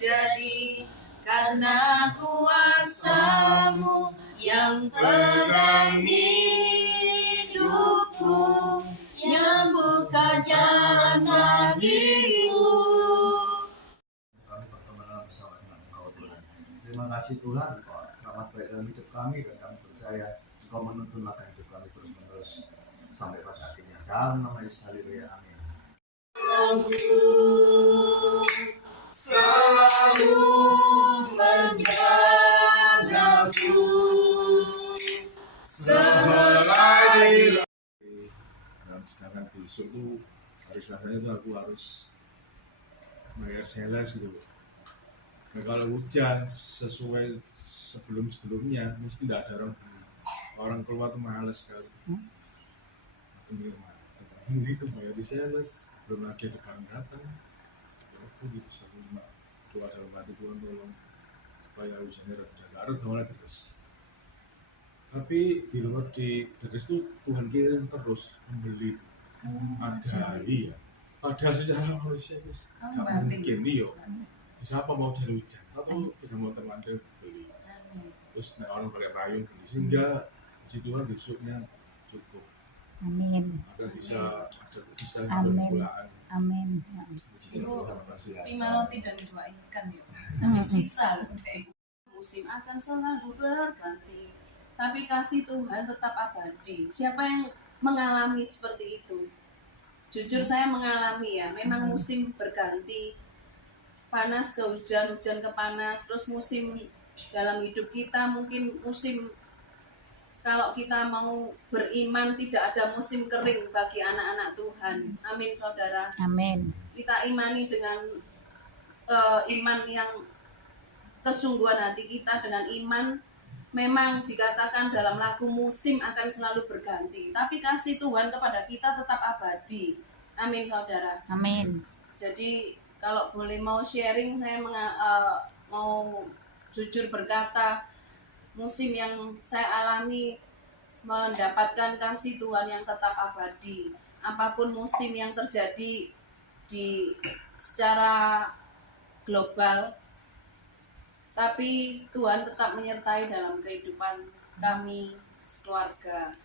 terjadi, karena kuasa-Mu yang pegang hidupku, yang buka jalan bagiku. Kami berteman bersama dengan Engkau Tuhan. Terima kasih Tuhan, Engkau rahmat baik dalam hidup kami, dan kami percaya Engkau menuntun langkah hidup kami terus-menerus sampai pada akhirnya. Dalam nama Yesus, haleluya, amin. Selalu menjagaku sebelai. Dan sedangkan besok tuh hari Selasanya tuh aku harus bayar sales gitu. Nah, kalau hujan sesuai sebelumnya mesti tidak ada orang beli. Orang keluar tuh males sekali. Ini tuh bayar di sales, belum lagi ada barang datang. Ya aku gitu, saya cuma doa dalam hati, Tuhan tolong supaya hujannya reda. Gak ada terus. Tapi di luar di deres tuh Tuhan kirim terus pembeli. Ada iya. Padahal secara manusia itu gak mungkin iya. Siapa mau cari hujan atau tidak mau teman beli. Terus orang pakai payung beli, sehingga puji Tuhan besoknya cukup. Amin. Ada bisa Amin. bulaan. Amin. Ibu 5 roti dan 2 ikan ya, sampai sisa deh. Musim akan selalu berganti, tapi kasih Tuhan tetap abadi. Siapa yang mengalami seperti itu? Jujur saya mengalami ya, memang musim berganti, panas ke hujan, hujan ke panas, terus musim dalam hidup kita mungkin musim, kalau kita mau beriman tidak ada musim kering bagi anak-anak Tuhan. Amin saudara. Amin. Kita imani dengan iman yang kesungguhan hati kita, dengan iman. Memang dikatakan dalam lagu musim akan selalu berganti, tapi kasih Tuhan kepada kita tetap abadi. Amin saudara. Amin. Jadi kalau boleh mau sharing, saya mau jujur berkata, musim yang saya alami mendapatkan kasih Tuhan yang tetap abadi. Apapun musim yang terjadi secara global, tapi Tuhan tetap menyertai dalam kehidupan kami sekeluarga.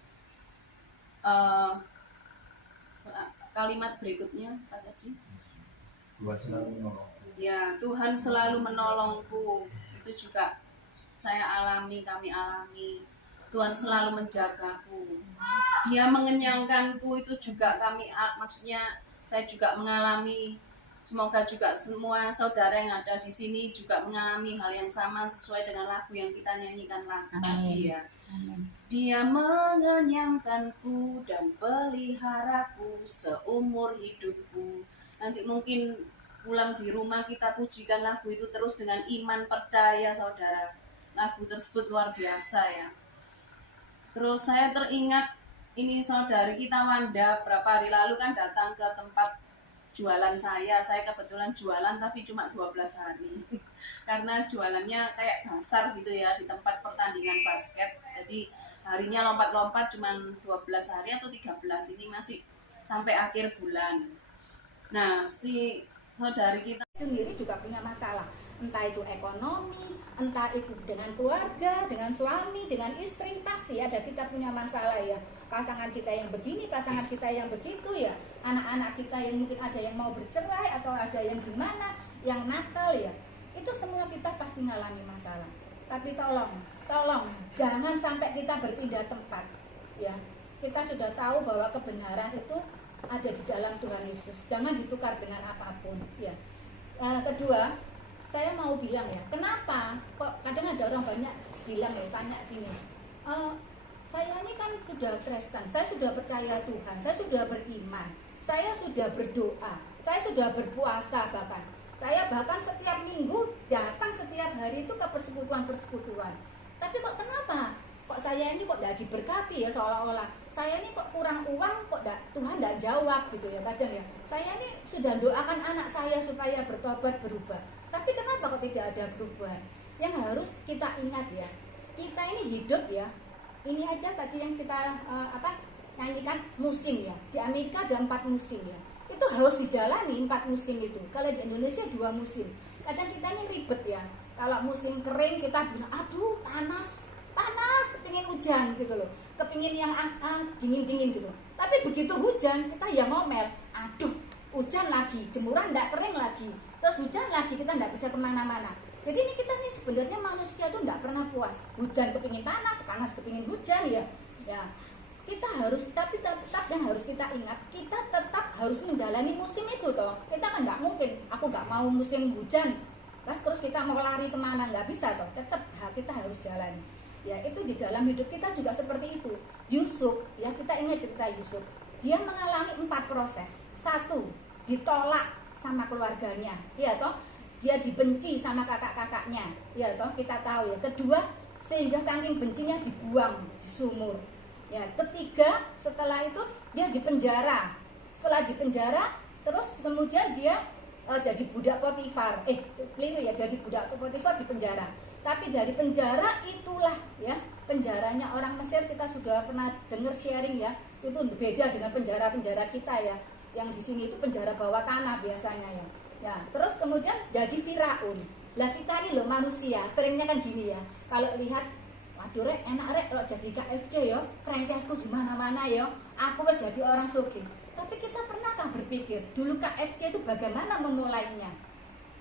Kalimat berikutnya Pak Haji. Tuhan selalu menolongku. Ya, Tuhan selalu menolongku. Itu juga saya alami, kami alami. Tuhan selalu menjagaku. Dia mengenyangkanku, itu juga kami, maksudnya saya juga mengalami. Semoga juga semua saudara yang ada di sini juga mengalami hal yang sama sesuai dengan lagu yang kita nyanyikan tadi ya. Dia mengenyangkanku dan peliharaku seumur hidupku. Nanti mungkin pulang di rumah kita pujikan lagu itu terus dengan iman percaya saudara. Lagu tersebut luar biasa ya. Terus saya teringat ini saudari kita Wanda berapa hari lalu kan datang ke tempat jualan saya kebetulan jualan tapi cuma 12 hari karena jualannya kayak pasar gitu ya, di tempat pertandingan basket, jadi harinya lompat-lompat cuma 12 hari atau 13, ini masih sampai akhir bulan. Nah si saudari kita Sendiri juga punya masalah, entah itu ekonomi, entah itu dengan keluarga, dengan suami, dengan istri, pasti ada kita punya masalah ya. Pasangan kita yang begini, pasangan kita yang begitu ya, anak-anak kita yang mungkin ada yang mau bercerai atau ada yang gimana, yang nakal ya, itu semua kita pasti ngalami masalah. Tapi tolong jangan sampai kita berpindah tempat ya. Kita sudah tahu bahwa kebenaran itu ada di dalam Tuhan Yesus, jangan ditukar dengan apapun ya. Kedua, saya mau bilang ya, kenapa kok kadang ada orang banyak bilang ya, tanya gini, saya ini kan sudah Kristen, saya sudah percaya Tuhan, saya sudah beriman, saya sudah berdoa, saya sudah berpuasa, bahkan saya setiap minggu datang setiap hari itu ke persekutuan. Tapi kok kenapa? Kok saya ini kok tidak diberkati ya, seolah-olah saya ini kok kurang uang, kok Tuhan tidak jawab gitu ya kadang ya. Saya ini sudah doakan anak saya supaya bertobat berubah, tapi kenapa kok tidak ada perubahan? Yang harus kita ingat ya, kita ini hidup ya. Ini aja tadi yang kita nyanyikan musim ya. Di Amerika ada 4 musim ya. Itu harus dijalani 4 musim itu. Kalau di Indonesia 2 musim. Kadang kita ini ribet ya. Kalau musim kering kita bilang, aduh panas, kepingin hujan gitu loh, kepingin yang dingin gitu. Tapi begitu hujan kita ya ngomel, aduh hujan lagi, jemuran nggak kering lagi, terus hujan lagi, kita nggak bisa kemana-mana. Jadi ini kita nih sebenarnya manusia tuh nggak pernah puas, hujan kepingin panas kepingin hujan ya. Kita harus, tapi tetap yang harus kita ingat, kita tetap harus menjalani musim itu toh. Kita kan nggak mungkin, aku nggak mau musim hujan, terus kita mau lari kemana, nggak bisa toh. Tetap kita harus jalani. Ya itu di dalam hidup kita juga seperti itu. Yusuf, ya kita ingat cerita Yusuf. Dia mengalami 4 proses. 1, ditolak sama keluarganya, ya toh. Dia dibenci sama kakak-kakaknya, ya toh kita tahu ya. Kedua, sehingga saking bencinya dibuang di sumur. Ya, ketiga, setelah itu dia dipenjara. Setelah dipenjara, terus kemudian dia jadi budak Potifar. Jadi budak Potifar di penjara. Tapi dari penjara itulah ya, penjaranya orang Mesir kita sudah pernah dengar sharing ya. Itu beda dengan penjara-penjara kita ya. Yang di sini itu penjara bawah tanah biasanya ya. Ya, terus kemudian jadi Firaun. Lah kita ini loh manusia, seringnya kan gini ya. Kalau lihat, waduh rek, enak rek kalau jadi KFC ya, franchise-ku di mana-mana ya. Aku wis jadi orang sugih. Tapi kita pernahkah berpikir dulu KFC itu bagaimana memulainya?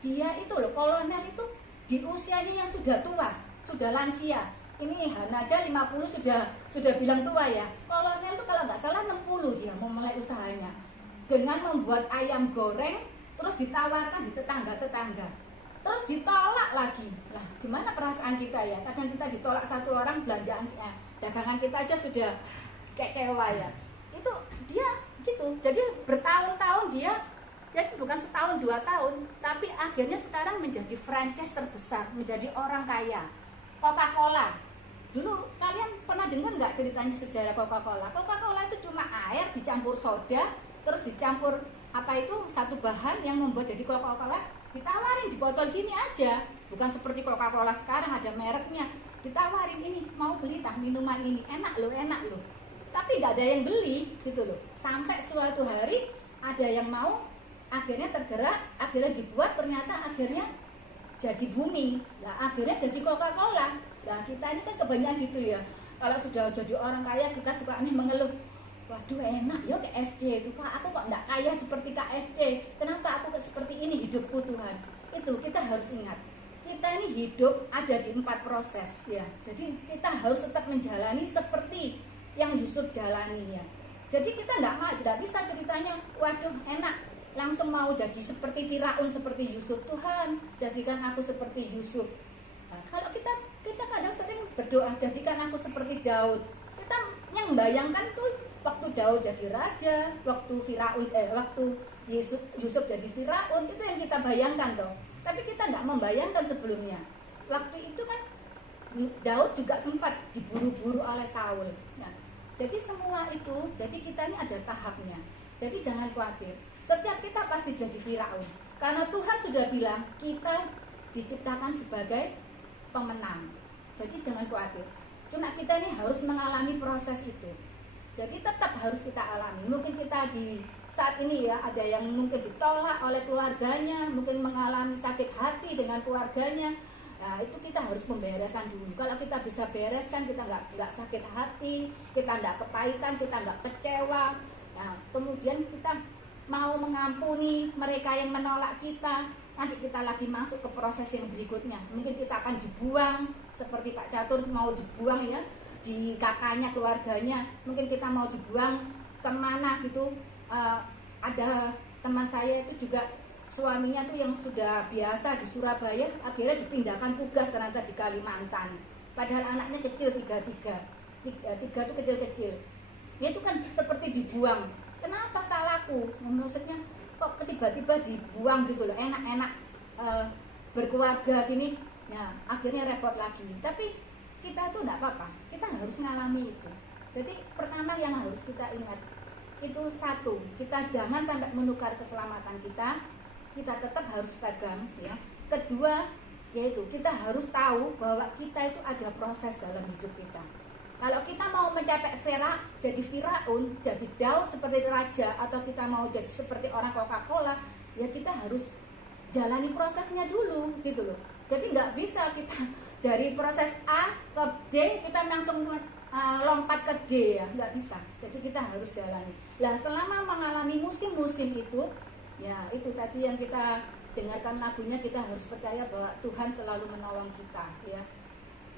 Dia itu loh, kolonel itu di usianya yang sudah tua, sudah lansia. Ini Hana aja 50 sudah bilang tua ya. Kolonel itu kalau nggak salah 60 dia memulai usahanya. Dengan membuat ayam goreng, terus ditawarkan di tetangga-tetangga. Terus ditolak lagi. Lah, gimana perasaan kita ya? Kadang kita ditolak satu orang, belanjaannya, dagangan kita aja sudah kecewa ya. Itu dia gitu. Jadi bertahun-tahun dia, jadi bukan setahun 2 tahun, tapi akhirnya sekarang menjadi franchise terbesar, menjadi orang kaya. Coca-Cola. Dulu kalian pernah dengar nggak ceritanya sejarah Coca-Cola? Coca-Cola itu cuma air dicampur soda, terus dicampur satu bahan yang membuat jadi Coca-Cola, ditawarin di botol gini aja. Bukan seperti Coca-Cola sekarang ada mereknya, ditawarin ini, mau beli tah minuman ini, enak loh. Tapi nggak ada yang beli gitu loh. Sampai suatu hari ada yang mau, akhirnya tergerak, akhirnya dibuat, ternyata akhirnya jadi booming. Nah akhirnya jadi Coca-Cola. Nah kita ini kan kebanyakan gitu ya. Kalau sudah jadi orang kaya kita suka mengeluh, waduh enak ya KFC itu, Pak aku kok enggak kaya seperti KFC, kenapa aku seperti ini hidupku Tuhan. Itu kita harus ingat, kita ini hidup ada di 4 proses ya. Jadi kita harus tetap menjalani seperti yang Yusuf jalani ya. Jadi kita enggak bisa ceritanya, waduh enak, langsung mau jadi seperti Firaun, seperti Yusuf. Tuhan jadikan aku seperti Yusuf. Nah, kalau kita kadang sering berdoa, jadikan aku seperti Daud. Kita yang membayangkan tuh waktu Daud jadi raja, waktu Yusuf jadi Firaun, itu yang kita bayangkan toh. Tapi kita nggak membayangkan sebelumnya. Waktu itu kan Daud juga sempat diburu-buru oleh Saul. Nah, jadi semua itu, jadi kita ini ada tahapnya. Jadi jangan khawatir. Setiap kita pasti jadi Firaun. Karena Tuhan sudah bilang kita diciptakan sebagai pemenang. Jadi jangan khawatir. Cuma kita ini harus mengalami proses itu. Jadi tetap harus kita alami. Mungkin kita di saat ini ya, ada yang mungkin ditolak oleh keluarganya, mungkin mengalami sakit hati dengan keluarganya. Nah, itu kita harus pemberesan dulu. Kalau kita bisa bereskan, kita nggak sakit hati, kita nggak kepahitan, kita nggak kecewa. Nah, kemudian kita mau mengampuni mereka yang menolak kita. Nanti kita lagi masuk ke proses yang berikutnya. Mungkin kita akan dibuang, seperti Pak Catur mau dibuang ya, di kakaknya, keluarganya. Mungkin kita mau dibuang kemana gitu. Ada teman saya itu juga suaminya tuh yang sudah biasa di Surabaya, akhirnya dipindahkan tugas ternyata di Kalimantan. Padahal anaknya kecil, tiga tuh kecil-kecil. Dia itu kan seperti dibuang. Kenapa salahku? Maksudnya kok tiba-tiba dibuang gitu loh, enak-enak berkeluarga gini. Nah akhirnya repot lagi. Tapi kita tuh enggak apa-apa, kita harus ngalami itu. Jadi pertama yang harus kita ingat itu, 1, kita jangan sampai menukar keselamatan kita tetap harus pegang ya. Kedua yaitu kita harus tahu bahwa kita itu ada proses dalam hidup kita. Kalau kita mau mencapai jadi Firaun, jadi Daud seperti raja, atau kita mau jadi seperti orang Coca-Cola, ya kita harus jalani prosesnya dulu gitu loh. Jadi nggak bisa kita dari proses A ke D kita langsung lompat ke D ya, nggak bisa. Jadi kita harus jalani. Lah selama mengalami musim-musim itu, ya itu tadi yang kita dengarkan lagunya, kita harus percaya bahwa Tuhan selalu menolong kita ya.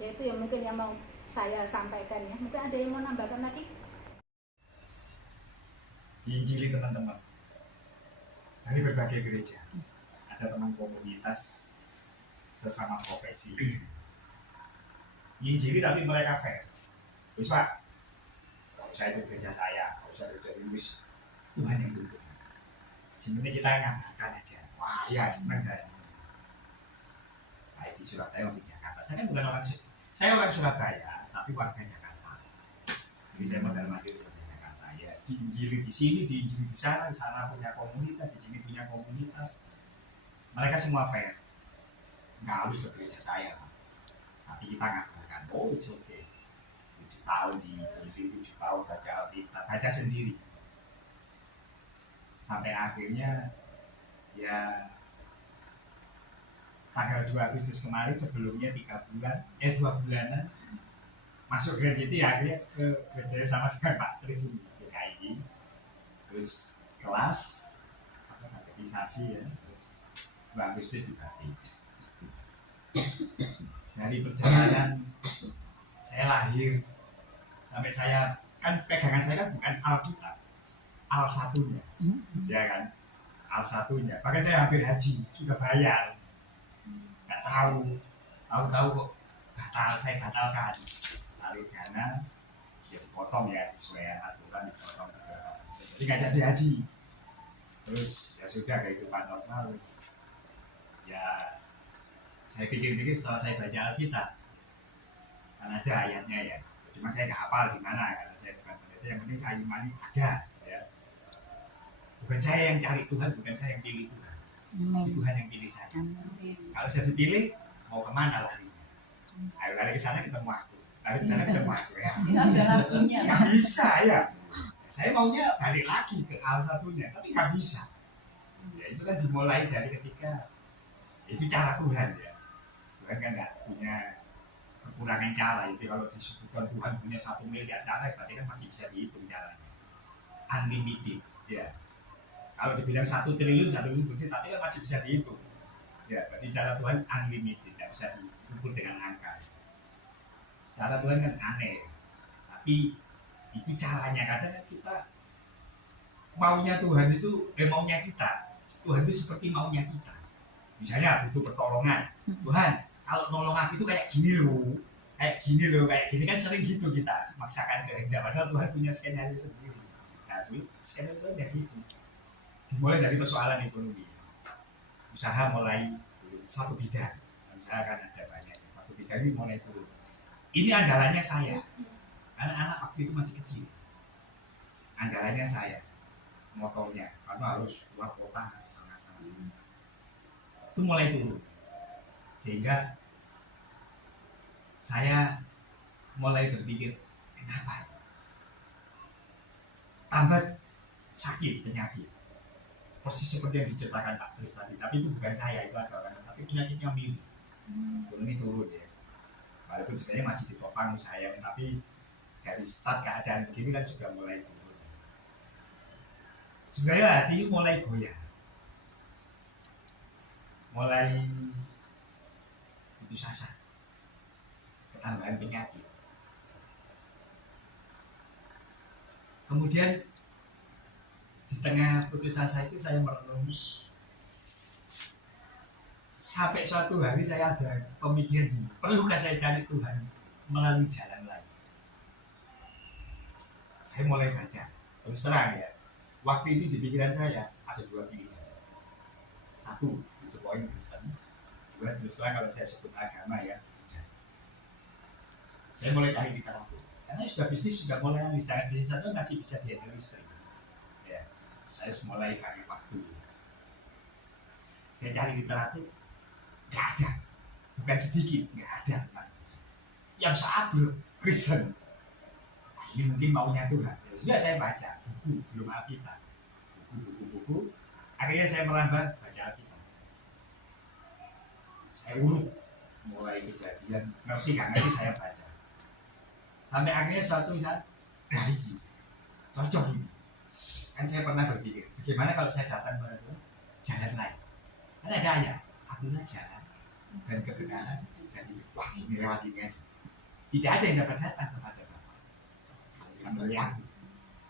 Ya itu yang mungkin yang mau saya sampaikan ya. Mungkin ada yang mau nambahkan lagi? Diinjili teman-teman dari berbagai gereja, ada teman komunitas sesama profesi diinjili tapi mereka fair. Wis Pak, kalau saya itu gereja saya, kalau saya itu wis Tuhan yang tuntut. Sebenarnya kita ngatakan aja, wah ya senang saya. Baik di Surabaya maupun Jakarta. Saya kan bukan saya orang Surabaya, tapi warga Jakarta. Jadi saya modal mandiri Jakarta. Ya diinjili di sini, diinjili di sana punya komunitas, di sini punya komunitas. Mereka semua fair. Nggak harus ke gereja saya, tapi kita ngabarkan, oh it's okay. 7 tahun diinjili, 7 tahun baca Alkitab, baca sendiri. Sampai akhirnya ya tanggal 2 Agustus kemarin, sebelumnya 2 bulanan masuk gereja itu ya, akhirnya ke gereja sama dengan Pak Tris di PKI, terus kelas katekisasi ya, terus 2 Agustus dibaptis. Dari perjalanan saya lahir sampai saya kan pegangan saya kan bukan Alkitab, al satunya, ya kan, al satunya. Bahkan saya hampir haji sudah bayar, nggak tahu kok saya batalkan. Lalu karena ya dipotong ya sesuai aturan, dipotong jadi nggak jadi haji. Terus ya sudah kehidupan normal. Ya saya pikir-pikir setelah saya baca Alkitab, kan ada ayatnya ya, cuma saya nggak hafal di mana karena saya bukan pendeta. Yang penting saya imani ada ya. Bukan saya yang cari Tuhan, bukan saya yang pilih Tuhan, tapi Tuhan yang pilih saya. Kalau saya dipilih, mau kemana lari? Ayo lari ke sana ketemu aku, lari ke sana ketemu aku ya. Ada lagunya. Nggak bisa ya. Saya maunya balik lagi ke al satunya, tapi nggak bisa. Ya itu kan dimulai dari ketika itu cara Tuhan ya. Tuhan kan nggak punya kekurangan cara. Itu kalau disebutkan Tuhan punya 1 miliar cara, berarti kan masih bisa dihitung caranya. Unlimited ya. Kalau dibilang 1 triliun berarti tapi kan masih bisa dihitung. Ya, berarti cara Tuhan unlimited, tidak bisa diukur dengan angka. Cara Tuhan kan aneh, tapi itu caranya. Kadang kan kita maunya Tuhan itu maunya kita. Tuhan itu seperti maunya kita. Misalnya butuh pertolongan, Tuhan kalau nolong aku itu kayak gini loh, kayak gini kan sering gitu kita maksakan kehendak. Padahal Tuhan punya skenario sendiri. Nah itu skenario Tuhan ya gitu. Dimulai dari persoalan ekonomi, usaha mulai turun, satu bidang, usaha kan ada banyak, satu bidang ini mulai turun. Ini andalannya saya, anak-anak waktu itu masih kecil, andalannya saya, motornya, karena harus keluar kota, itu mulai turun, sehingga saya mulai berpikir, kenapa? Tambah sakit, penyakit. Persis seperti yang diceritakan Pak Tris tadi, tapi itu bukan saya, itu ada orang, tapi penyakitnya mirip. Ini turun ya. Walaupun sebenarnya masih ditopang saya, tapi dari start keadaan begini kan juga mulai turun. Sebenarnya hati mulai goyah, mulai putus asa, ketambahan penyakit. Kemudian di tengah putus asa itu saya merenung. Sampai suatu hari saya ada pemikiran gini, perlukah saya cari Tuhan melalui jalan lain? Saya mulai baca, terus terang ya, waktu itu di pikiran saya ada 2 pilihan. 1, itu poin Kristen. 2, terus terang kalau saya sebut agama ya. Saya mulai cari literatur, karena sudah bisnis, sudah mulai misalnya bisnis itu masih bisa dihandle istri. Saya mulai cari waktu. Saya cari literatur, nggak ada, bukan sedikit, nggak ada. Yang seabrek Kristen. Nah, ini mungkin maunya Tuhan. Sudah saya baca buku, belum Alkitab, buku. Akhirnya saya merambah baca Alkitab. urut mulai kejadian ngerti nggak ngerti saya baca sampai akhirnya suatu saat nah ini cocok ini kan saya pernah berpikir bagaimana kalau saya datang pada jalan lain kan ada ayat akulah jalan dan kebenaran dan hidup wah ini lewat ini aja tidak ada yang dapat datang kepada Bapak yang melalui aku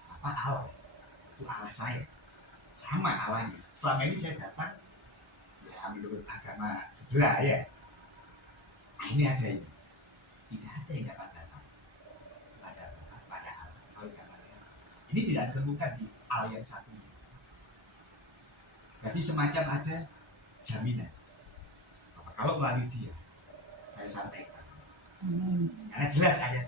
apa Allah itu Allah saya sama Allahnya selama ini saya datang ya menurut agama sebelah ya nah, ini ada ini tidak ada yang dapat datang pada Allah kalau ini tidak ditemukan di ayat yang satu ini berarti semacam ada jaminan bahwa kalau melalui dia saya sampaikan karena jelas ayat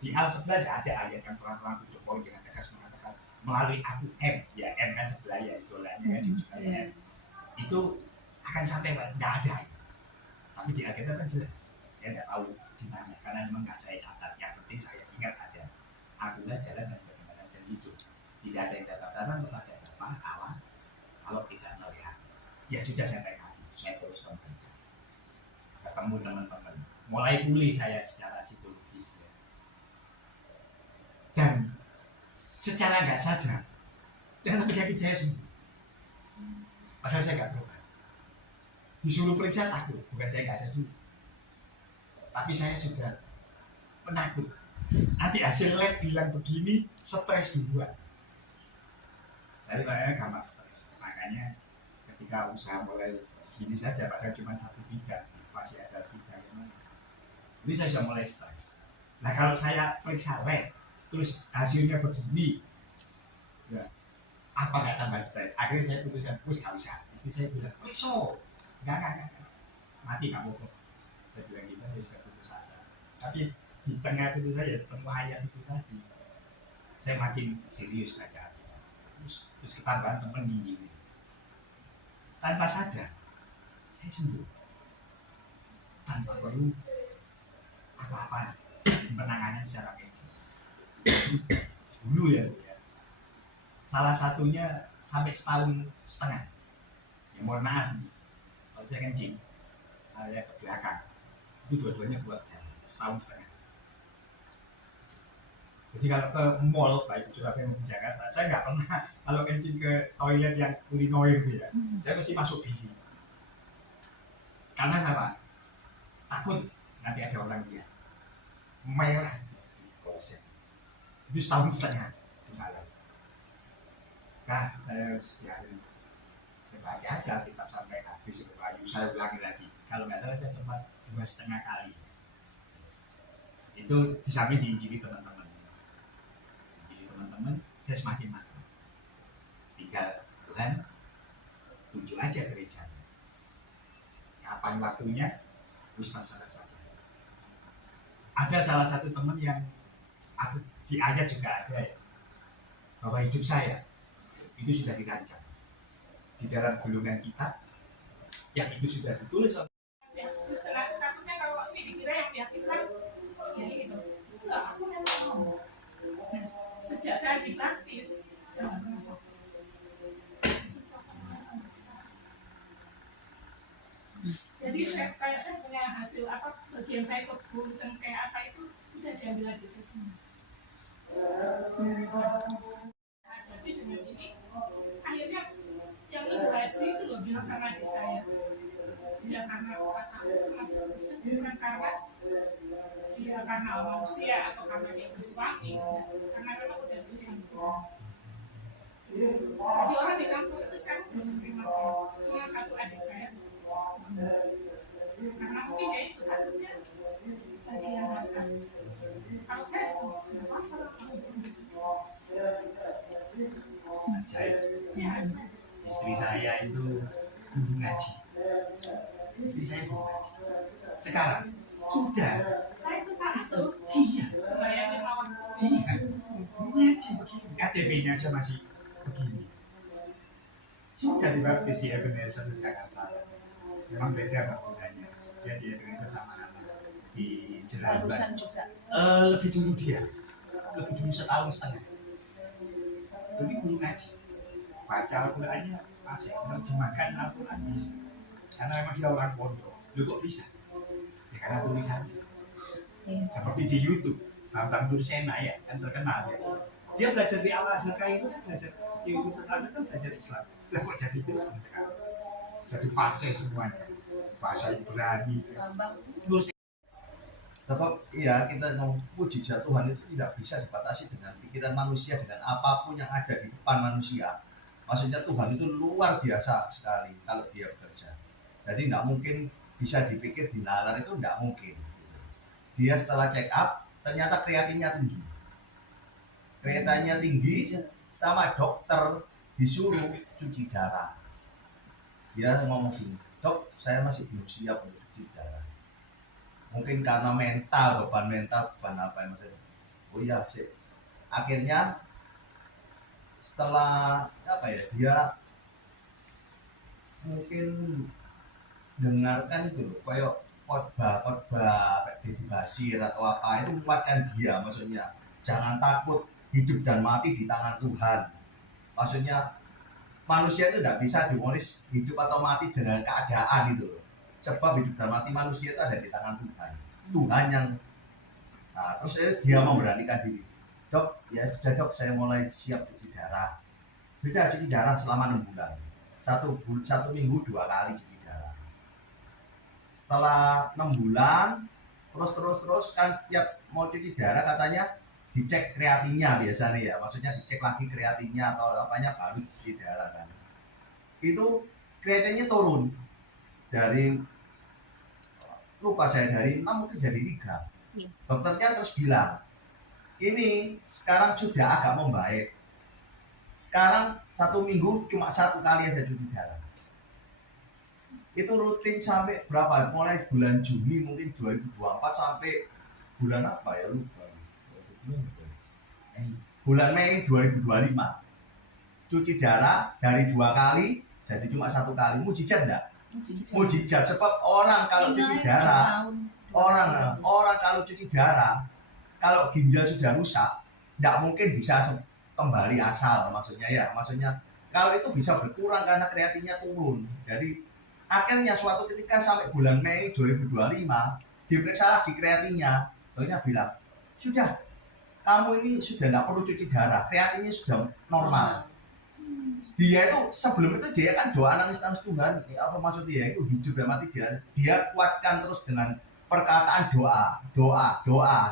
di Al-Sebelah ada ayat yang terang-terang untuk poin dengan tegas mengatakan melalui aku M ya M kan sebelah ya idolanya kan itu akan sampai nggak ada ya. Tapi di Alkitab kan jelas saya nggak tahu di mana karena memang nggak saya catat yang penting saya ingat ada akulah jalan dan kebenaran dan hidup tidak ada yang dapat datang kepada Bapa Allah kalau tidak melalui aku ya sudah saya tekati saya terus membaca ketemu teman-teman mulai pulih saya secara psikologis ya. Dan secara nggak sadar ternyata penyakit saya sembuh padahal saya nggak berobat disuruh periksa takut bukan saya nggak ada dulu tapi saya sudah penakut nanti hasil lab bilang begini stres duluan saya gampang stres makanya ketika usaha mulai gini saja padahal cuma satu bidang masih ada bidang ini saya sudah mulai stres nah kalau saya periksa lab terus hasilnya begini ya apa nggak tambah stres akhirnya saya putuskan nggak usah istri saya bilang periksa enggak mati kamu kok saya bilang gitu ya saya putus asa tapi di tengah itu saya ketemu ayat itu tadi saya makin serius baca terus ketambahan teman gini tanpa sadar saya sembuh tanpa perlu apa-apa penanganan secara medis dulu ya salah satunya sampai setahun setengah ya mohon maaf kalau saya kencing saya ke belakang itu dua-duanya buat setahun setengah jadi kalau ke mall baik di Surabaya maupun Jakarta saya nggak pernah kalau kencing ke toilet yang urinoir gitu ya saya mesti masuk bilik karena sama takut nanti ada orang lihat merah itu setahun setengah misalnya nah saya harus biarin saya baca aja kitab sampai habis Wahyu saya ulangi lagi kalau nggak salah saya cuma 2,5 kali itu disamping diinjili teman-teman saya semakin matang tinggal Tuhan tunjuk aja gerejanya kapan waktunya terserah saja ada salah satu teman yang di ayat juga ada ya bahwa hidup saya itu sudah dirancang di dalam gulungan kitab yang itu sudah ditulis terus takutnya kalau ini dikira yang pihak Islam ya gitu enggak aku memang mau sejak saya dibaptis jadi kayak saya punya hasil apa bagian saya kebun cengkeh apa itu udah diambil lagi saya semua jadi dengan ini akhirnya yang ibu haji itu loh bilang sama adik saya dia karena kata masuk Kristen bukan karena dia karena manusia atau karena dia bersuami karena memang udah pilihan jadi orang di kampung itu sekarang belum menerima saya cuma satu adik saya karena mungkin ya itu takutnya bagian harta kalau saya nggak apa-apa kalau belum bisa ya aja istri saya itu guru ngaji istri saya guru ngaji sekarang sudah saya itu pastor iya sembahyang 5 waktu iya guru ngaji begini KTP-nya aja masih begini sudah dibaptis di Ebenezer di Jakarta memang beda waktunya dia di Ebenezer sama anak di Jelambar barusan juga lebih dulu setahun setengah jadi guru ngaji baca Al-Qurannya asik menerjemahkan Al-Quran bisa karena memang dia orang pondok Lu kok bisa? Ya karena tulisannya. Iya. Seperti di YouTube, Bambang Dursena ya, kan terkenal ya. Dia belajar di Al-Azhar itu kan belajar di Al-Azhar kan belajar Islam. Lah kok jadi Kristen sekarang? Jadi fasih semuanya. Bahasa Ibrani. Bambang Terus Sebab iya kita mujizat Tuhan itu tidak bisa dibatasi dengan pikiran manusia, dengan apapun yang ada di depan manusia. Maksudnya Tuhan itu luar biasa sekali kalau dia bekerja. Jadi tidak mungkin bisa dipikir dinalar, itu tidak mungkin. Dia setelah check up ternyata kreatinnya tinggi. Kreatinnya tinggi sama dokter disuruh cuci darah. Dia ngomong gini, "Dok, saya masih belum siap untuk cuci darah." Mungkin karena mental, beban apa yang maksudnya. Oh iya sih. Akhirnya setelah apa ya, dia mungkin dengarkan itu loh, kayak khotbah Deddy Basir atau apa, itu menguatkan dia. Maksudnya jangan takut, hidup dan mati di tangan Tuhan. Maksudnya manusia itu tidak bisa divonis hidup atau mati dengan keadaan itu loh. Sebab hidup dan mati manusia itu ada di tangan Tuhan. Tuhan yang terus dia memberanikan diri. "Dok, ya sudah dok, saya mulai siap cuci darah." Sudah cuci darah selama 6 bulan. Satu minggu 2 kali cuci darah. Setelah 6 bulan, terus kan setiap mau cuci darah katanya dicek kreatinnya biasanya ya. Maksudnya dicek lagi kreatinnya atau apanya baru cuci darah kan. Itu kreatinnya turun. Dari 6 mungkin jadi 3. Dokternya terus bilang, "Ini sekarang sudah agak membaik. Sekarang 1 minggu cuma 1 kali aja cuci darah." Itu rutin sampai berapa? Mulai bulan Juni mungkin 2024 sampai bulan apa ya, lupa. Bulan Mei 2025. Cuci darah dari 2 kali jadi cuma 1 kali. Mujizat enggak? Mujizat. Sebab orang kalau cuci darah, orang kalau cuci darah, kalau ginjal sudah rusak, tidak mungkin bisa kembali asal. Maksudnya kalau itu bisa berkurang karena kreatinnya turun. Jadi akhirnya suatu ketika sampai bulan Mei 2025 diperiksa lagi kreatinnya, dokternya bilang, "Sudah, kamu ini sudah tidak perlu cuci darah, kreatinnya sudah normal." Dia itu sebelum itu dia kan doa nangis Tuhan, apa maksudnya itu hidup dan mati dia kuatkan terus dengan perkataan doa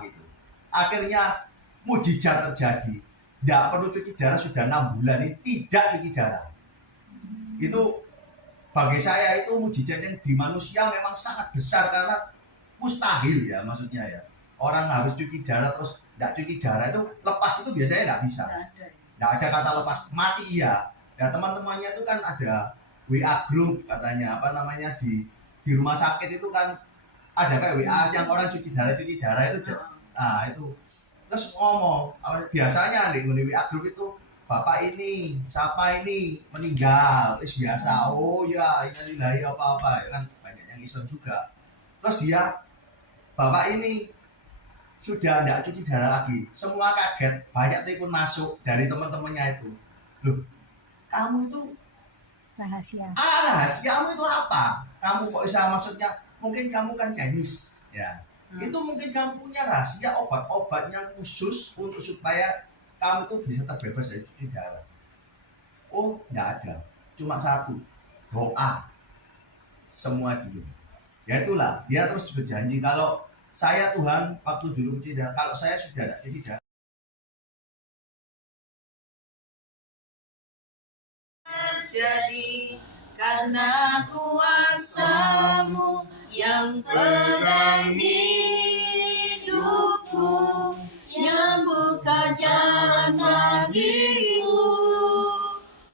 gitu. Akhirnya mujizat terjadi, tidak perlu cuci darah sudah 6 bulan ini tidak cuci darah. Itu bagi saya itu mujizat yang di manusia memang sangat besar, karena mustahil ya, maksudnya ya orang harus cuci darah terus tidak cuci darah, itu lepas itu biasanya tidak bisa. Tidak ada kata lepas, mati iya. Ya teman-temannya itu kan ada WA group katanya, apa namanya di rumah sakit itu kan ada kayak WA yang orang cuci darah itu. Nah itu terus ngomong, biasanya di WA group itu, "Bapak ini, siapa ini meninggal," itu biasa. Oh ya, innalillahi apa-apa ya kan, banyak yang Islam juga. Terus dia, "Bapak ini sudah tidak cuci darah lagi." Semua kaget, banyak telepon masuk dari teman-temannya itu. "Loh, kamu itu rahasiamu itu apa? Kamu kok bisa?" Maksudnya mungkin kamu kan Chinese ya. Itu mungkin kamu punya rahasia obat-obatnya khusus untuk supaya kamu itu bisa terbebas dari cuci darah. Oh, tidak ada. Cuma satu, doa. Semua diem. Ya itulah, dia terus berjanji, "Kalau saya Tuhan waktu dulu cuci darah, kalau saya sudah tidak cuci darah." Terjadi karena kuasa-Mu yang pegang hidup.